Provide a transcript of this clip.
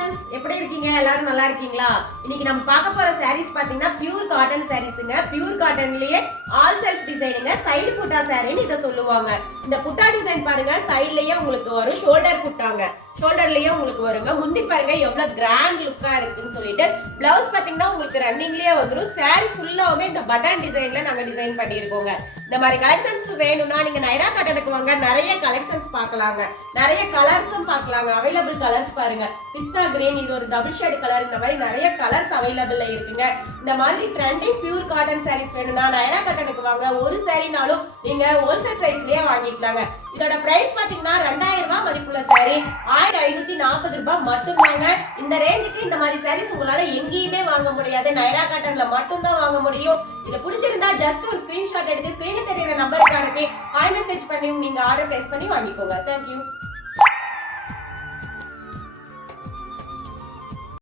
Friends, எப்படி இருக்கீங்க? எல்லாரும் நல்லா இருக்கீங்களா? இன்னைக்கு நம்ம பார்க்க போற சாரீஸ் பாத்தீங்கன்னா பியூர் காட்டன் சாரீஸ்ங்க. பியூர் காட்டன்லயே ஆல் செல்ஃப் டிசைனுங்க. சைடு புட்டா சாரின்னு இத சொல்லுவாங்க. இந்த புட்டா டிசைன் பாருங்க, சைடுலயே உங்களுக்கு வரும். ஷோல்டர் புட்டாங்க, ஷோல்டர்லயே உங்களுக்கு வருங்க. முந்தி பாருங்க எவ்வளவு கிராண்ட் லுக்கா இருக்குன்னு சொல்லிட்டு. பிளவுஸ் பாத்தீங்கன்னா உங்களுக்கு ரன்னிங்லயே வந்துரும். சாரி ஃபுல்லாவே இந்த பட்டன் டிசைன்ல நாங்க டிசைன் பண்ணியிருக்கோங்க. இந்த மாதிரி கலெக்ஷன்ஸ் வேணும்னா நீங்க நைரா காட்டனுக்கு வாங்க. நிறைய கலெக்ஷன்ஸ் பார்க்கலாங்க, நிறைய கலர்ஸும் பார்க்கலாங்க. அவைலபிள் கலர்ஸ் பாருங்க, பிஸ்தா கிரீன், இது ஒரு டபுள் ஷேட் கலர், இந்த மாதிரி நிறைய கலர்ஸ் அவைலபிள்ல இருக்குங்க. இந்த மாதிரி ட்ரெண்டிங் பியூர் காட்டன் சாரீஸ் வேணும்னா நைரா காட்டனுக்கு வாங்க. ஒரு சாரினாலும் நீங்க ஹோல்சேல் பிரைஸ்லயே வாங்கிக்கலாங்க. இதோட பிரைஸ் பாத்தீங்கன்னா 2000 ரூபாய் மதிப்புள்ள சாரி 1540 ரூபாய் மட்டும்தாங்க. இந்த ரேஞ்சுக்கு இந்த மாதிரி சாரீஸ் உங்களால எங்கேயுமே வாங்க முடியாது, நைரா காட்டன்ல மட்டும்தான் வாங்க முடியும். இது பிடிச்சிருந்தா ஜஸ்ட் ஒரு ஸ்கிரீன்ஷாட் எடுத்து ஸ்கிரீன்ல தெரியுற நம்பருக்கு அனுப்பி ஹாய் மெசேஜ் பண்ணி நீங்க ஆர்டர் பிளேஸ் பண்ணி வாங்கிக்கோங்க. தேங்க்யூ.